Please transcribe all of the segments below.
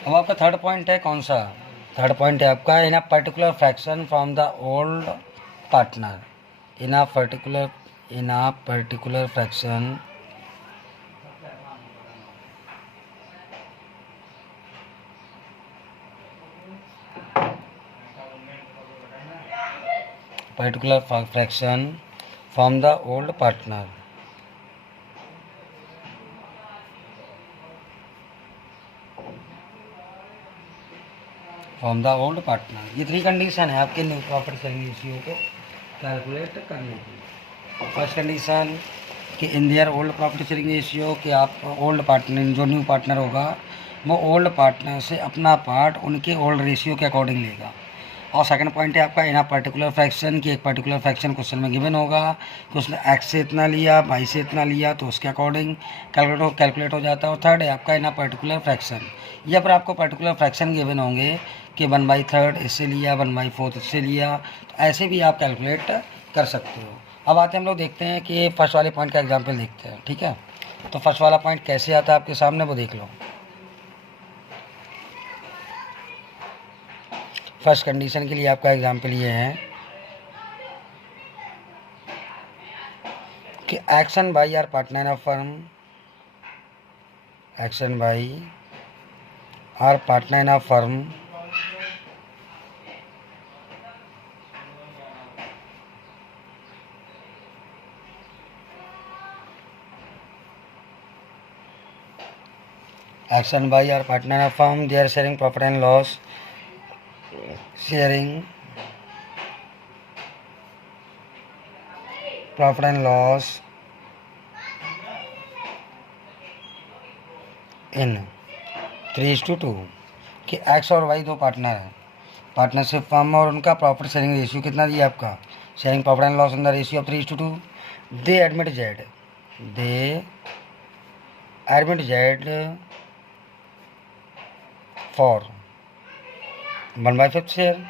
अब आपका third point है कौन सा? थर्ड पॉइंट है आपका in a particular fraction from the old partner. In a particular fraction from the old partner. From the old partner, ये 3 कंडीशन है आपके न्यू प्रॉपर्टी सेलिंग रेशियो को कैलकुलेट करने की। फर्स्ट कंडीशन कि in their old property selling ratio, कि आप old partner, जो न्यू पार्टनर होगा वो ओल्ड पार्टनर से अपना पार्ट उनके ओल्ड रेशियो के अकॉर्डिंग लेगा। और सेकंड पॉइंट है आपका इन अ पर्टिकुलर फ्रैक्शन, कि एक पर्टिकुलर फ्रैक्शन क्वेश्चन में गिवन होगा कि उसने एक्स से इतना लिया, वाई से इतना लिया, तो उसके अकॉर्डिंग कैलकुलेट हो जाता है। और थर्ड है आपका इन अ पर्टिकुलर फ्रैक्शन, या पर आपको पर्टिकुलर फ्रैक्शन गिवन होंगे कि 1/3 इससे लिया, 1/4 इससे लिया, तो ऐसे भी आप कैलकुलेट कर सकते हो। अब आते हैं हम लोग देखते हैं कि फर्स्ट वाले पॉइंट का एग्जाम्पल देखते हैं, ठीक है। तो फर्स्ट वाला पॉइंट कैसे आता है आपके सामने वो देख लो। फर्स्ट कंडीशन के लिए आपका एग्जाम्पल ये है कि action by our partner of firm, action by our partner of firm action by our partner of firm, they are sharing profit and loss, sharing profit and loss in 3:2, कि x और Y दो partner हैं, partnership firm, और उनका profit sharing ratio कितना दिया आपका, sharing profit and loss in the ratio of 3:2। They admit Z, they admit Z for 1/5 share,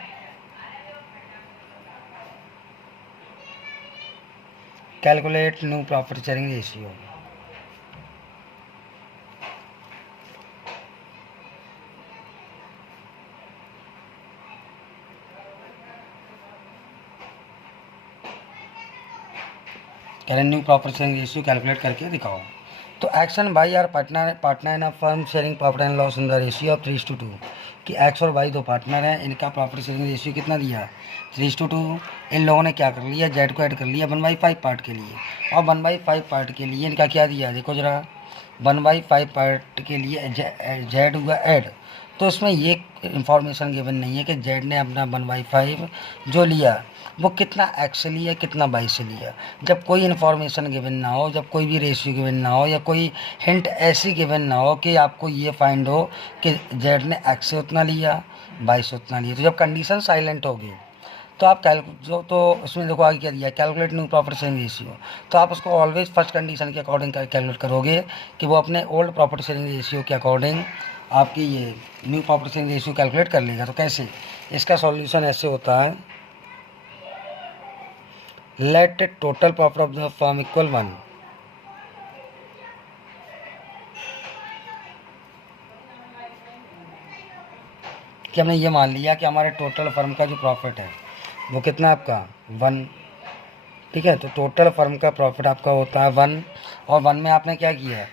calculate new profit sharing ratio. New profit sharing ratio calculate करके दिखाओ। तो action by our partner in a firm sharing profit and loss in the ratio of 3:2, कि x और Y दो partner हैं, इनका profit sharing ratio कितना दिया, 3:2। इन लोगों ने क्या कर लिया, जेड को ऐड कर लिया 1/5 पार्ट के लिए, और 1/5 पार्ट के लिए इनका क्या दिया देखो ज़रा, 1/5 पार्ट के लिए जेड हुआ ऐड। तो इसमें ये इंफॉर्मेशन गिवन नहीं है कि जेड ने अपना 1/5 जो लिया वो कितना एक्स से लिया, कितना वाई से लिया। जब कोई इन्फॉर्मेशन गिवन ना हो, जब कोई भी रेशियो गिवन ना हो, या कोई हिंट ऐसी गिवन ना हो कि आपको ये फाइंड हो कि जेड ने एक्स से उतना लिया, वाई से उतना लिया, तो जब कंडीशन साइलेंट होगी तो आप तो उसमें देखो आगे क्या दिया, calculate new profit sharing ratio. तो आप उसको ऑलवेज फर्स्ट कंडीशन के अकॉर्डिंग कैलकुलेट करोगे कि वो अपने ओल्ड प्रॉफिट शेयरिंग रेशियो के अकॉर्डिंग आपकी ये new profit sharing ratio calculate कर लेगा। तो कैसे, इसका सॉल्यूशन ऐसे होता है, let total profit of the firm equal 1, कि हमने ये मान लिया कि हमारे टोटल फर्म का जो प्रॉफिट है वो कितना है आपका 1, ठीक है। तो टोटल फर्म का प्रॉफिट आपका होता है 1, और 1 में आपने क्या किया है,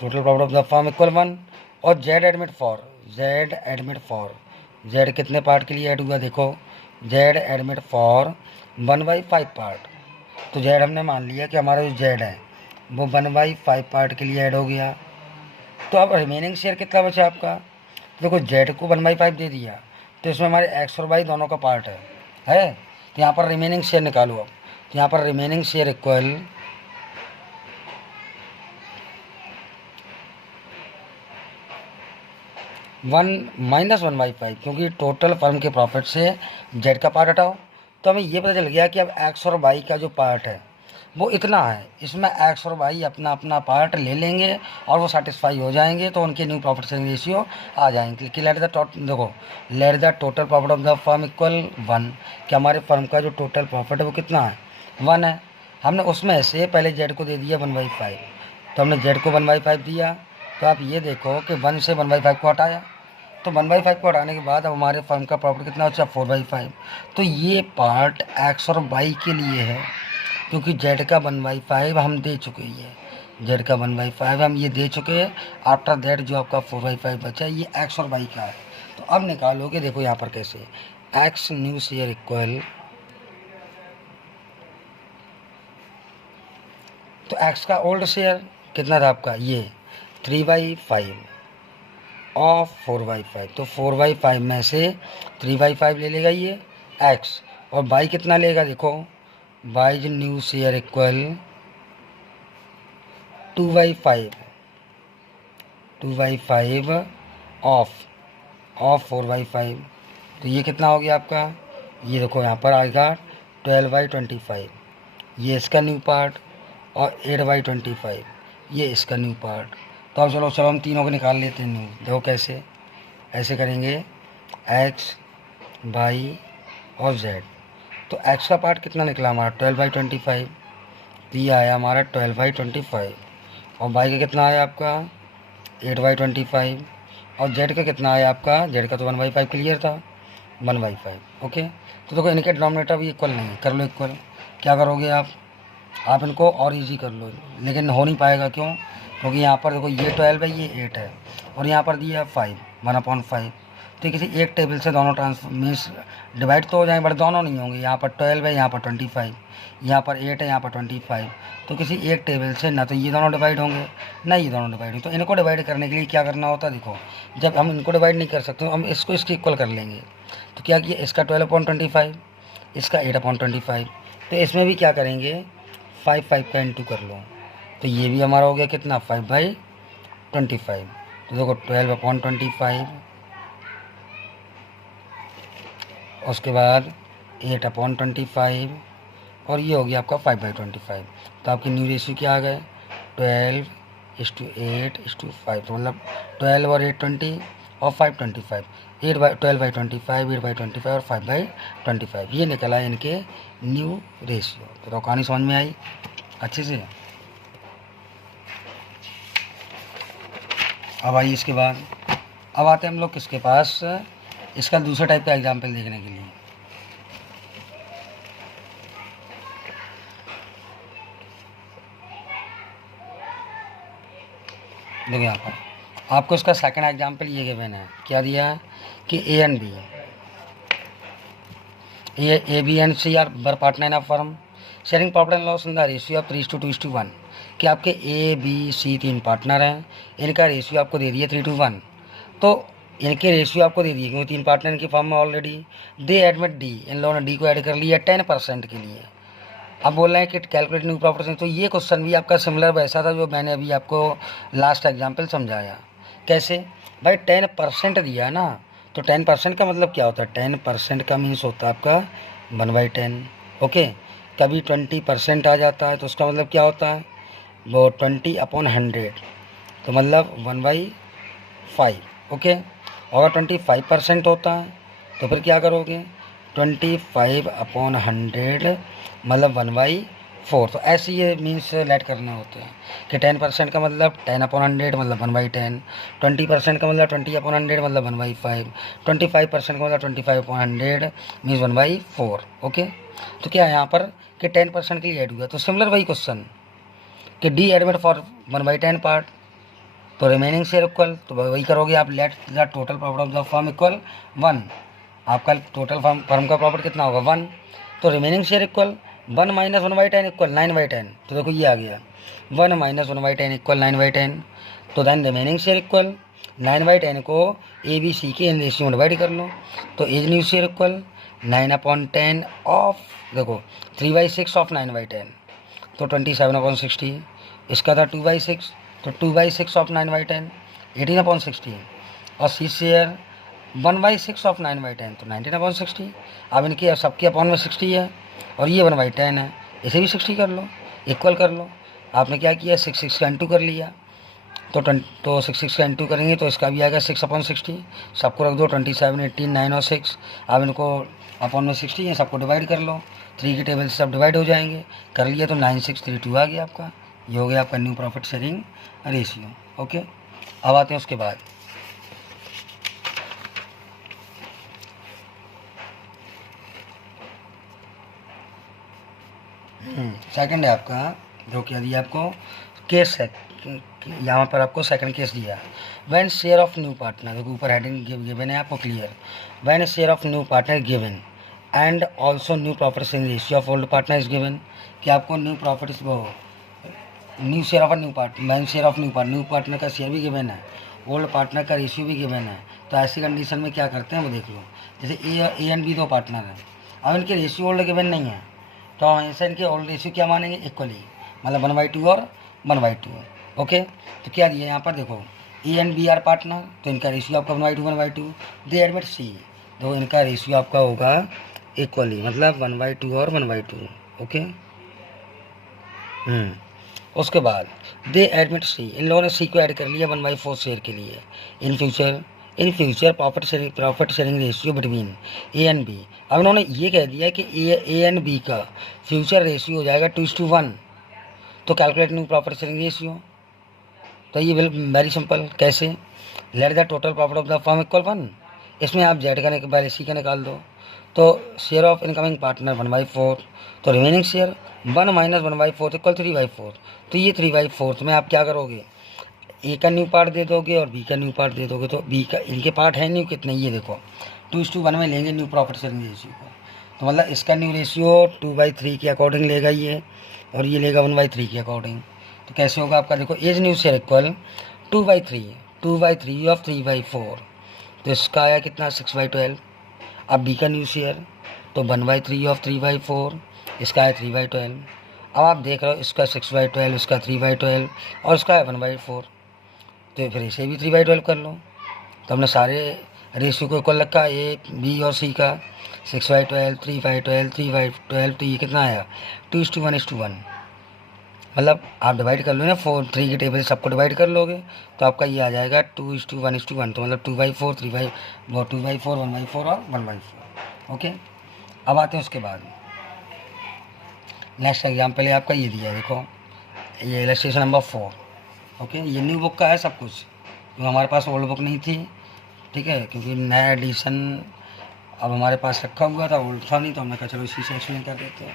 total profit of the firm equal 1, और जेड एडमिट फॉर जेड कितने पार्ट के लिए ऐड हुआ देखो, जेड एडमिट फॉर 1/5 पार्ट। तो जेड हमने मान लिया कि हमारा जो जेड है वो 1/5 पार्ट के लिए ऐड हो गया। तो अब रिमेनिंग शेयर कितना बचा आपका, देखो जेड को 1/5 दे दिया, तो इसमें हमारे एक्स और वाई दोनों का पार्ट है। तो यहाँ पर रिमेनिंग शेयर निकालो। अब तो यहाँ पर रिमेनिंग शेयर इक्वल 1 - 1/5, क्योंकि टोटल फर्म के प्रॉफिट से जेड का पार्ट हटाओ। तो हमें ये पता चल गया कि अब एक्स और वाई का जो पार्ट है वो इतना है, इसमें एक्स और वाई अपना अपना पार्ट ले लेंगे और वो सेटिस्फाई हो जाएंगे, तो उनके न्यू प्रॉफिट शेयरिंग रेशियो आ जाएंगे। कि late the total profit of the firm equal 1, कि हमारे फर्म का जो टोटल प्रॉफिट है वो कितना है 1 है। हमने उसमें से पहले जेड को दे दिया 1/5, तो हमने जेड को 1/5 दिया। तो आप ये देखो कि 1 से 1/5 को हटाया तो 1/5 को हटाने के बाद अब हमारे फर्म का प्रॉफिट कितना बचा, 4/5। तो ये पार्ट एक्स और वाई के लिए है, क्योंकि जेड का 1/5 हम दे चुके हैं, जेड का 1/5 हम ये दे चुके हैं। आफ्टर दैट जो आपका 4/5 बचा है ये एक्स और वाई का है। तो अब निकालोगे, देखो यहाँ पर कैसे, एक्स न्यू शेयर इक्वल, तो एक्स का ओल्ड शेयर कितना था आपका, ये 3/5 ऑफ 4/5। तो 4/5 में से 3/5 ले लेगा ये एक्स, और वाई कितना लेगा, देखो वाई जो न्यू शेयर इक्वल 2/5 ऑफ 4/5। तो ये कितना हो गया आपका, ये देखो यहाँ पर आएगा 12/25, ये इसका न्यू पार्ट, और 8/25 ये इसका न्यू पार्ट। तो अब चलो हम तीनों को निकाल लेते हैं न्यू। देखो कैसे, ऐसे करेंगे एक्स, वाई और जेड। तो एक्स का पार्ट कितना निकला हमारा 12/25, तो ये आया हमारा 12/25, और वाई का कितना आया आपका 8/25, और जेड का कितना आया आपका, जेड का तो 1/5 क्लियर था, 1/5। ओके, तो देखो इनके डिनोमिनेटर भी इक्वल नहीं है, कर लो इक्वल। क्या करोगे आप इनको और इजी कर लो, लेकिन हो नहीं पाएगा, क्यों, क्योंकि यहाँ पर देखो ये 12 है, ये 8 है, और यहाँ पर दिया है 5, 1/5। तो किसी एक टेबल से दोनों ट्रांसफर मीन्स डिवाइड तो हो जाएंगे, बट दोनों नहीं होंगे। यहाँ पर 12 है, यहाँ पर 25, यहाँ पर 8 है, यहाँ पर 25। तो किसी एक टेबल से ना तो ये दोनों डिवाइड होंगे, ना ये दोनों डिवाइड होंगे। तो इनको डिवाइड करने के लिए क्या करना होता है, देखो जब हम इनको डिवाइड नहीं कर सकते हम इसको इसके इक्वल कर लेंगे। तो क्या किया, इसका 12/25, इसका 8/25। तो इसमें भी क्या करेंगे, 5 का इंटू कर लो। तो ये भी हमारा हो गया कितना, 5/25। तो देखो 12/25, उसके बाद 8/25, और ये हो गया आपका 5/25। तो आपकी न्यू रेशियो क्या आ गए, 12:8:5। तो मतलब 12 और 8 20 और 5 25, 12/25, 8/25 और 5/25, ये निकला है इनके न्यू रेशियो। तो कहानी समझ में आई अच्छे से। अब आइए इसके बाद, अब आते हैं हम लोग किसके पास, इसका दूसरे टाइप का एग्जाम्पल देखने के लिए। देखो यहाँ पर आपको इसका सेकंड एग्जाम्पल ये गिवन है, क्या दिया कि A and B, A B and C are were partner in a firm sharing profit and loss in the ratio of 3:2:1। कि आपके ए बी सी 3 पार्टनर हैं, इनका रेशियो आपको दे दिया 3:1। तो इनके रेशियो आपको दे दिए, क्योंकि 3 पार्टनर की फर्म में ऑलरेडी। दे एडमिट डी, इन लोगों ने डी को ऐड कर लिया 10% के लिए। अब बोल रहे हैं कि कैलकुलेट न्यू प्रॉफिट। तो ये क्वेश्चन भी आपका सिमिलर वैसा था जो मैंने अभी आपको लास्ट एग्जाम्पल समझाया। कैसे भाई, 10% दिया ना, तो 10% का मतलब क्या होता है, 10% का मीन्स होता है आपका 1/10। ओके, कभी 20% आ जाता है तो उसका मतलब क्या होता है, वो 20/100, तो मतलब 1/5। ओके, और 25% होता है तो फिर क्या करोगे, 25/100 मतलब 1/4। तो ऐसे ये मीन्स लेट करने होते हैं कि 10% का मतलब 10/100 मतलब 1/10, 20% का मतलब 20/100 मतलब 1/5, 25% का मतलब 25/100 मीन्स 1/4। ओके, तो क्या है यहाँ पर कि 10% के लिए ऐड हुआ। तो सिमिलर वही क्वेश्चन कि डी एडमिट फॉर 1/10 पार्ट, तो रिमेनिंग शेयर इक्वल, तो वही करोगे आप, late the total profit of the firm equal 1। आपका टोटल फर्म का प्रॉफिट कितना होगा 1, तो remaining share equal 1 minus 1/10 equal 9/10। तो देखो ये आ गया 1 माइनस 1/10 इक्वल 9/10। तो देन रिमेनिंग शेयर इक्वल 9/10 को ए बी सी के इन रेशियो में डिवाइड कर लो। तो as new share equal 9/10 of, देखो 3/6 ऑफ 9/10, तो 27/60। इसका था 2/6, तो 2/6 ऑफ 9/10 18/60, और सी शेयर 1/6 ऑफ 9/10, तो 19/60। अब इनकी सबके अपॉन में 60 है, और ये 1/10 है, इसे भी 60 कर लो, इक्वल कर लो। आपने क्या किया, 6 का इंटू कर लिया, तो 6 का इंटू करेंगे तो इसका भी आएगा 6/60। सबको रख दो 27, 18, 9 और 6। अब इनको अपॉन में 60 है, सबको डिवाइड कर लो, 3 की टेबल से सब डिवाइड हो जाएंगे, कर लिया तो 9632 आ गया आपका। ये हो गया आपका new profit sharing ratio. Okay, अब आते हैं उसके बाद, सेकंड है आपका, जो क्या दिया आपको, केस है, यहाँ पर आपको सेकंड केस दिया। When share of new partner, देखो ऊपर हेडिंग गिवन है आपको clear. When share of new partner given and also new profit sharing ratio of old partner is given, कि आपको न्यू प्रॉफिट वो new share of new partner, man share of new partner का share भी given है, old partner का ratio भी given है। तो ऐसी कंडीशन में क्या करते हैं वो देख लो। जैसे ए एंड बी दो पार्टनर हैं, अब इनके रेशियो ओल्ड गिवन नहीं है, तो हमेशा इनके ओल्ड रेशियो क्या मानेंगे, इक्वली, मतलब 1/2 और 1/2। ओके, तो क्या दिया यहाँ पर देखो, A and B are partner, तो इनका रेशियो आपका 1/2 दे एडमिट सी, तो इनका रेशियो आपका होगा इक्वली, मतलब 1/2 और 1/2। ओके, उसके बाद दे एडमिट सी, इन लोगों ने सी को ऐड कर लिया 1/4 शेयर के लिए। In future profit sharing ratio between A and B, अब इन्होंने ये कह दिया कि ए एंड बी का फ्यूचर रेशियो हो जाएगा 2:1, तो calculate new profit sharing ratio. तो ये वेरी सिंपल, कैसे, let the total profit of the firm equal 1, इसमें आप जेड का पहले सी का निकाल दो, तो शेयर ऑफ इनकमिंग पार्टनर 1/4, तो रिमेनिंग शेयर 1 - 1/4 इक्वल 3/4, तो ये 3/4 में आप क्या करोगे, ए का न्यू पार्ट दे दोगे और बी का न्यू पार्ट दे दोगे। तो बी का, इनके पार्ट है न्यू कितने, ये देखो 2:1 में लेंगे न्यू प्रॉफिट शेयरिंग रेशियो को, तो मतलब इसका न्यू रेशियो 2/3 के अकॉर्डिंग लेगा ये, और ये लेगा 1/3 के अकॉर्डिंग। तो कैसे होगा आपका, देखो as new share equal 2/3 of 3/4, तो इसका आया कितना 6/12। अब बी का न्यू शेयर तो 1/3 ऑफ 3/4, इसका है 3/12। अब आप देख रहे हो इसका 6/12, इसका 3/12 और इसका है 1/4, तो फिर इसे भी 3/12 कर लो। तो हमने सारे रेशियो को इक्वल रखा, ए बी और सी का, 6/12, 3/12, 3/12, तो ये कितना आया 2:1, मतलब आप डिवाइड कर लो ना, 3 के टेबल से सबको डिवाइड कर लोगे, तो आपका ये आ जाएगा 2:1, तो मतलब 2/4, 2/4, 1/4 और 1/4। ओके, अब आते हैं उसके बाद नेक्स्ट एग्जाम्पल है आपका, ये दिया देखो, ये इलस्ट्रेशन नंबर 4। ओके, ये न्यू बुक का है सब कुछ, क्योंकि हमारे पास ओल्ड बुक नहीं थी, ठीक है, क्योंकि नया एडिशन अब हमारे पास रखा हुआ था, ओल्ड था नहीं, तो हमने कहा चलो इसी से एक्सप्लेन कर देते हैं।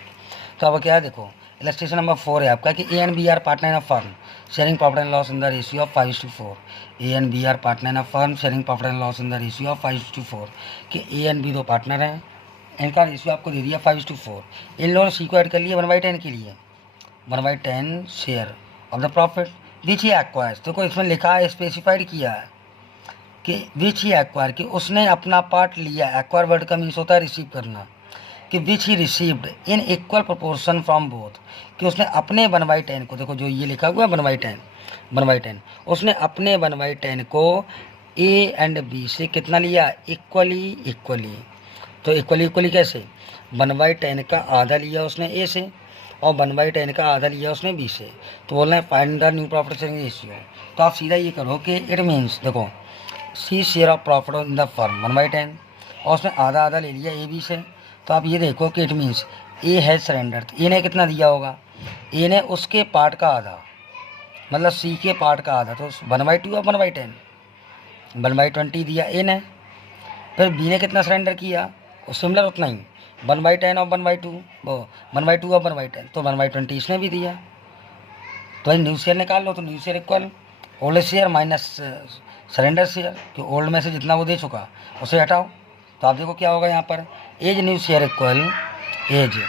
तो अब क्या है देखो, इलस्ट्रेशन नंबर 4 है आपका कि A and B are partner in a firm sharing profit and loss in the ratio of 5:4। A and B are partner in a firm sharing profit and loss in the ratio of 5:4, कि A and B दो partner हैं, इनका ratio आपको दे दिया 5:4। इन लोगों ने सी को add कर लिया 1/10 के लिए, 1/10 share of the profit which he acquires, देखो इसमें लिखा है, स्पेसिफाइड किया है कि विच ही एक्वायर, कि उसने अपना पार्ट लिया, एक्वायर वर्ड का मीन्स होता है रिसीव करना, कि which he received in equal proportion from both, कि उसने अपने 1/10 को, देखो जो ये लिखा हुआ है 1/10, उसने अपने 1/10 को ए एंड बी से कितना लिया, इक्वली। तो इक्वली कैसे, 1/10 का आधा लिया उसने ए से और 1/10 का आधा लिया उसने बी से, तो बोल रहे हैं find the new profit sharing ratio. तो आप सीधा ये करो कि इट मीन्स, देखो C share of profit in the firm 1/10 और उसने आधा आधा ले लिया ए बी से, तो आप ये देखो कि it means A has surrender, A ने कितना दिया होगा, ए ने उसके पार्ट का आधा, मतलब सी के पार्ट का आधा, तो 1/2 और 1/10, 1/20 दिया ए ने, फिर बी ने कितना सरेंडर किया, और सिमिलर उतना ही 1/10 और 1/2, वो 1/2 और 1/10, तो 1/20 इसने भी दिया। तो भाई न्यू शेयर निकाल लो, तो new share equal old share minus surrender share, कि ओल्ड में से जितना वो दे चुका उसे हटाओ, तो आप देखो क्या होगा यहाँ पर, as new share equal as,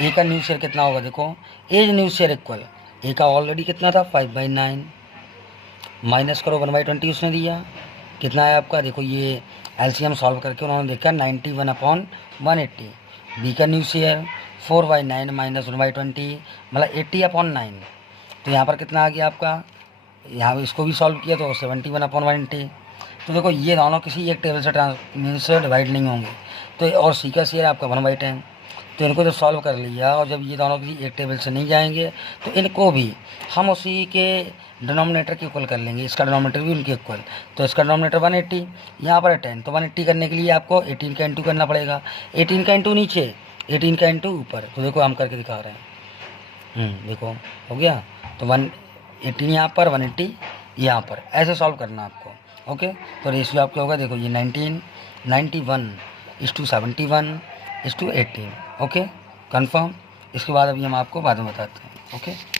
A का न्यू शेयर कितना होगा, देखो as new share equal, A का ऑलरेडी कितना था 5/9, माइनस करो 1/20 उसने दिया, कितना है आपका, देखो ये एलसीएम सॉल्व करके उन्होंने देखा 91/180। बी का न्यू शेयर 4/9 माइनस 1/20, मतलब 80/9, तो यहाँ पर कितना आ गया आपका, यहाँ पर इसको भी सॉल्व किया तो 71/180। तो देखो ये दोनों किसी एक टेबल से मीन से डिवाइड नहीं होंगे, तो और सी का शेयर आपका 1/10, तो इनको जब सॉल्व कर लिया और जब ये दोनों किसी एक टेबल से नहीं जाएंगे तो इनको भी हम उसी के डिनोमिनेटर के इक्वल कर लेंगे, इसका डिनोमिनेटर भी उनके इक्वल, तो इसका डिनोमिनेटर 180, यहाँ पर 10, तो 180 करने के लिए आपको 18 का इंटू करना पड़ेगा, 18 का इंटू नीचे, 18 का इंटू ऊपर, तो देखो हम करके दिखा रहे हैं, देखो हो गया, तो 118 यहाँ पर 180 यहाँ पर, ऐसे सॉल्व करना आपको। ओके, तो रेशियो आपका होगा, देखो ये 91:71 (71 to 18। Okay, confirm. इसके बाद अभी हम आपको बाद में बताते हैं। ओके।